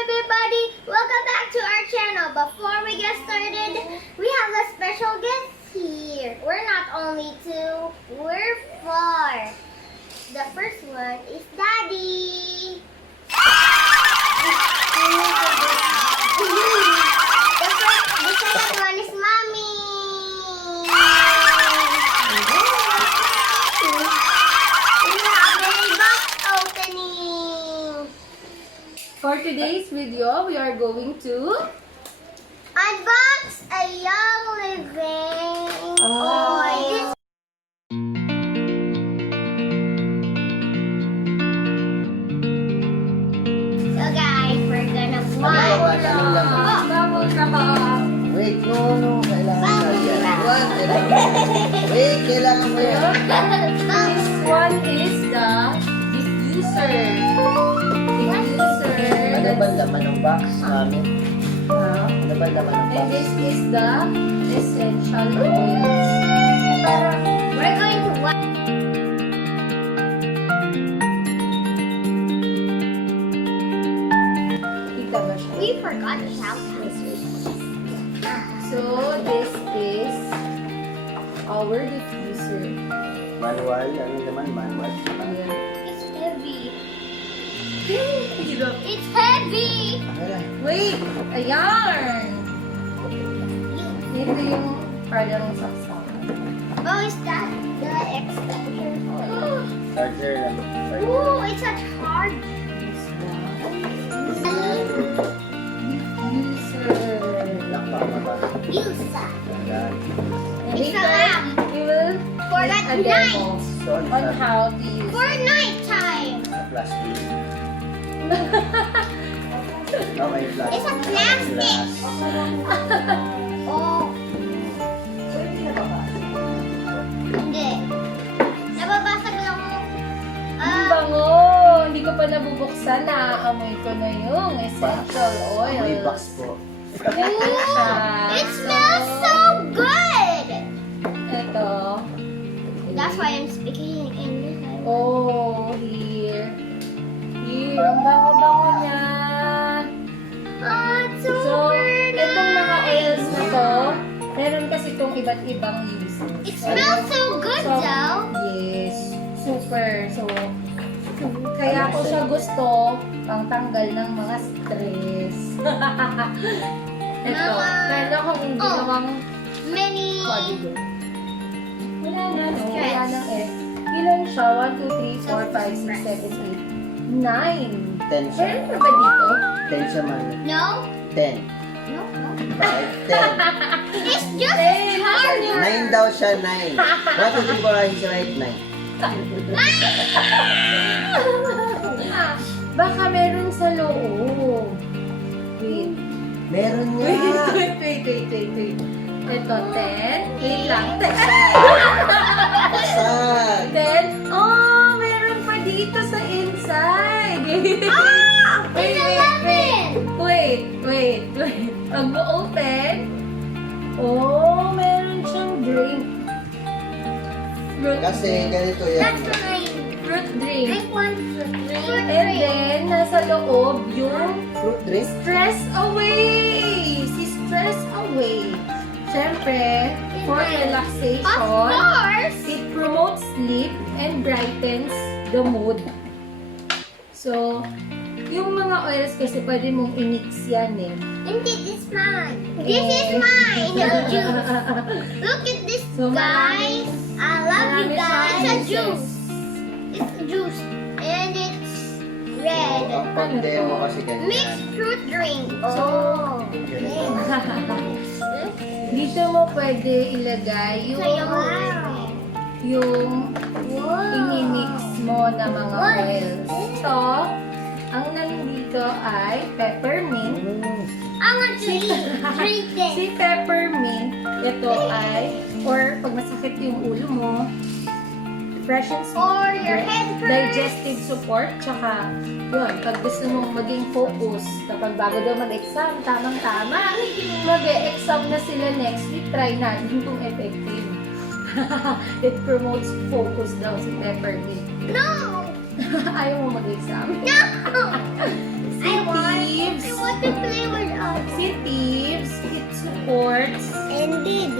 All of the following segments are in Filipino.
everybody? Welcome back to our channel. Before we get started, we have a special guest here. We're not only two, we're four. The first one is Daddy. The second one is Mommy. We have a box opening. For today's video, we are going to Unbox a Young Living. Oh. So guys, we're gonna watch. Bubble wrap. Wait, no, kailangan na yan. Wait, kailangan mo yan. This one is the diffuser. Diffuser. Ano ba laman ng box namin? Ano ba laman ng And box? this is the essential oils. We're going to watch. Kita ba siya? We forgot to shout out. So, this is our diffuser. Manual, ano naman, manual? Ayan. It's heavy. Hirap. It's heavy. Wala. Wait! Ayan! Ito yung parang saksakan. Oh, is that the extension? Charger lang. Charger. Ooh, it's a charge. Diffuser. Lakpa ka ba? Yusa. Yan. And It's a later, lamp. we will For make that a demo So, on how to use For night time. plastic. Okay, plastic. It's a plastic. Oh, hindi. Nababasag lang mo. Ang bango! Hindi ko pa nabubuksan. Naaamoy ko na yung essential oil. May box po. Ito siya. It smells so good. Ito. That's why I'm speaking in English. Oh, here. Here. Ang bango-bango niya. Oh, it's so, So, pretty. itong mga oils na to, meron kasi itong iba't ibang uses. It smells so good, So, though. yes. Super. So, kaya ko siya gusto pang tanggal ng mga stress. Ito. Mga- Meron akong ginawang Many. código. Wala na, no? Stress. Wala nang F. Ilan siya? 1, 2, 3, 4, 5, 6, 7, 8, 9. 10 siya. Meron pa ba dito? 10 siya man. No? 10. No, no. 5, 10. It's just Eh, harder. 9 daw siya, 9. 1, 2, 3, 4, he's right, 9. Baka meron sa loob. Wait. Meron nga. Wait. Ito, 10. Wait lang. Saan? 10. Oh, meron pa dito sa inside. Ah! It's 11. Wait. Pag mo-open, oh, meron siyang drink. Fruit Kasi drink. ganito yan. That's mine. Fruit drink. I want fruit drink. And then, nasa loob yung Fruit drink? stress away! Si stress away. Siyempre, for Of relaxation, course. it promotes sleep and brightens the mood. So, yung mga oils kasi pwede mong i-mix yan eh. And this is mine. This is mine. The juice. Look at this, So, guys. I love you marami guys. It's a siyang uses. juice. It's a juice. And it's red. So, ang pag-demo kasi ganyan. Mixed fruit drink. So, dito mo pwede ilagay yung ini-mix mo na mga oils. Ito, ang nandito ay peppermint. I want to drink this. Si peppermint, ito ay, or pag masakit yung ulo mo, freshens Or your head hurts. digestive support, tsaka yun, pag gusto mong maging focus, kapag bago daw mag-exam, tamang-tama, mag-e-exam na sila next week, try natin kung effective. It promotes focus daw si peppermint. No. Ayaw mo mag-exam? No. Si I want thieves. supports immune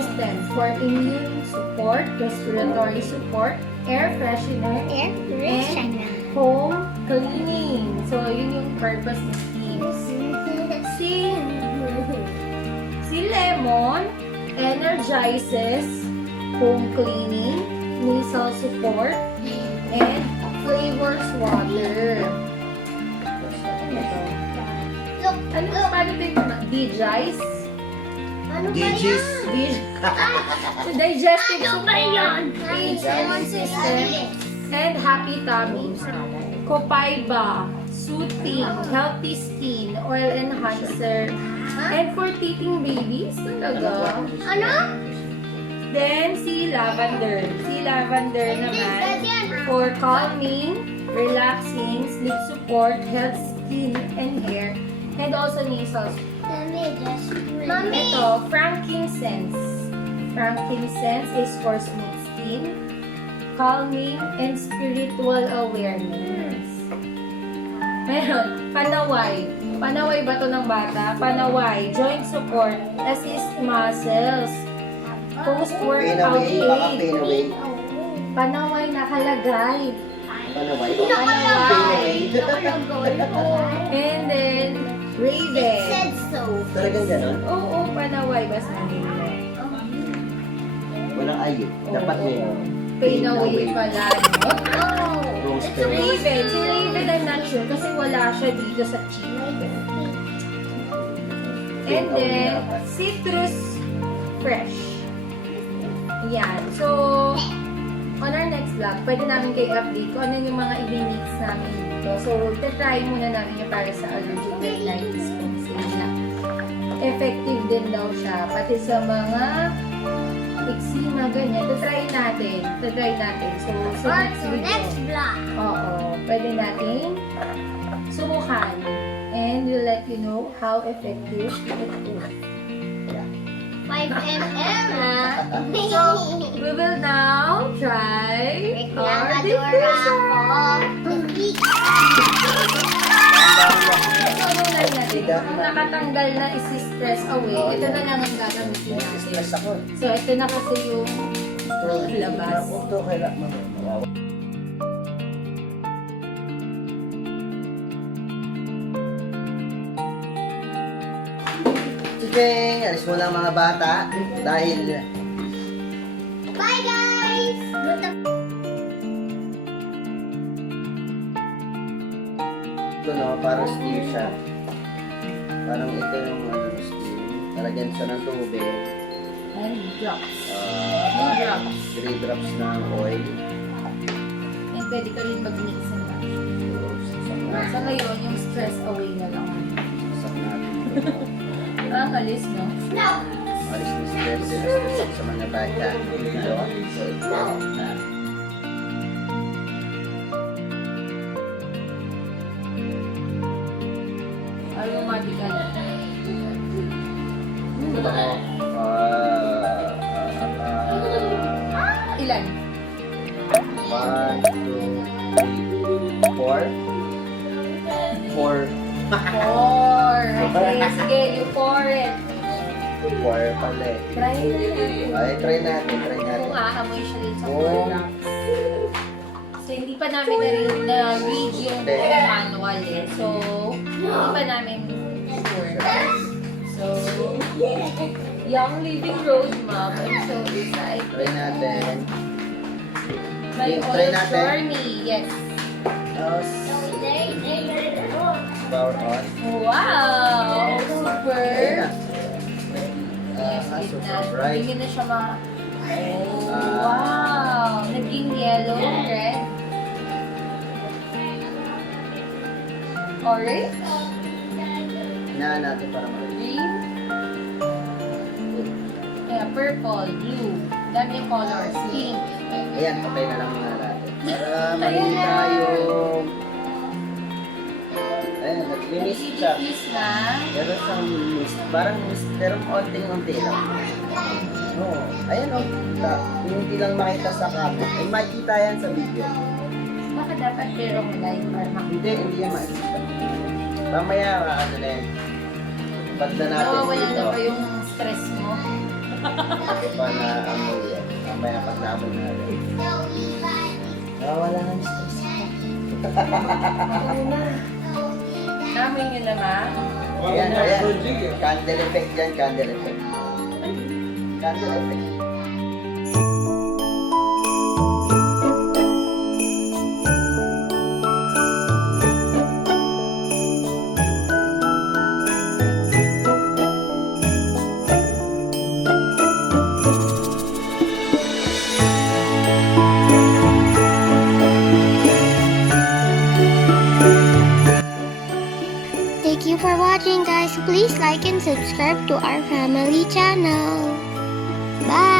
system for immune support, respiratory support, air freshener, and home cleaning. So, yun yung purpose ng steams. Si lemon energizes home cleaning, nasal support, and flavors water. Look, Ano paano ito yung digize? ano ba Digis. So, digestive Ano ba support, yan? immune system, and happy tummy. Copaiba, soothing, healthy skin, oil enhancer, and for teething babies, talaga. Ano? Then, si lavender. Si lavender naman for calming, relaxing, sleep support, health skin and hair, and also nasal support. Mami! Ito, frankincense. Frankincense is for smooth skin, calming, and spiritual awareness. Meron, panaway. Panaway ba to ng bata? Panaway, joint support, assist muscles, post-workout Pain away, baka aid. pain away. Panaway nakalagay. Panaway. Panaway. And then, It raven. said so. Talagang ganon? Oo, panaway. Basahin mo. Walang ayun. Dapat may Pain away pala, no? Oh, Rose it's petals. Raven. Si Raven, I'm not sure kasi wala siya dito sa cheek. And then, citrus fresh. Yan. So, on our next vlog, pwede namin kayo update kung ano yung mga i-mix namin dito. So, try muna namin yung para sa allergic rhinitis na effective din daw siya. Pati sa mga eczema, ganyan. Try natin. So, next video. next vlog. Oo. Pwede natin subukan. And we'll let you know how effective it is. 5 ml na. So, we will now try our Naglagadora diffuser. ako. Tutunan natin. Kung nakatanggal na isi-stress away, ito na lang ang gagamitin natin. Stress ako. So, ito na kasi yung labas. Ito kailangan mo. Sige, alis mo lang mga bata dahil Bye guys! ito no, parang steer siya. Parang ito yung steer. Talagyan siya ng tubig. And drops. 3 drops. 3 drops ng oil. And pwede ka rin mag-mix and match. Sa ngayon, yung stress away na lang. Sasak natin. Ang alis, no? No! Alis na stress sa mga bata. Dito. So, ito. Ayaw mabigan. Ito ako. Ilan? 1, 2, 3, 4. 4. 4. Okay, sige, you pour it. 4 pala eh. Try natin. Ay, try natin. Kung aamoy siya din sa Oh. products. So, hindi pa namin na-read yung manual eh. So, hindi pa namin sure. So, Young Living Roadmap. I'm so excited. Try natin. May Try oil natin. journey. Yes. Tapos, power on. Wow! Super! Ayun na. Yes, Super gitna. bright. Hindi na siya Oh, Ah. wow! Naging yellow, red, orange, Hinaan natin para malagay. green, yeah, purple, blue. Dami yung colors. Pink. Ayan, patay na lang muna natin. Para makita yung... Ayan, nag-mist siya. Nag-diffuse na. Meron siyang mist. Parang mist, pero onting-unti lang. Oo. Ayan o. Yung hindi lang makita sa camera. Ay, makikita yan sa video. Baka dapat merong light para makita. Hindi yan makikita. Mamaya, ano na yan. Pagda natin Nawawala dito. na ba yung stress mo? Ito pa na amoy yan. Mamaya pag naamoy natin. Nawawala ng stress ko. Namin nyo naman. Ayan, ayan. Candle effect dyan, candle effect. Candle effect. Thank you for watching, guys. Please like and subscribe to our family channel. Bye.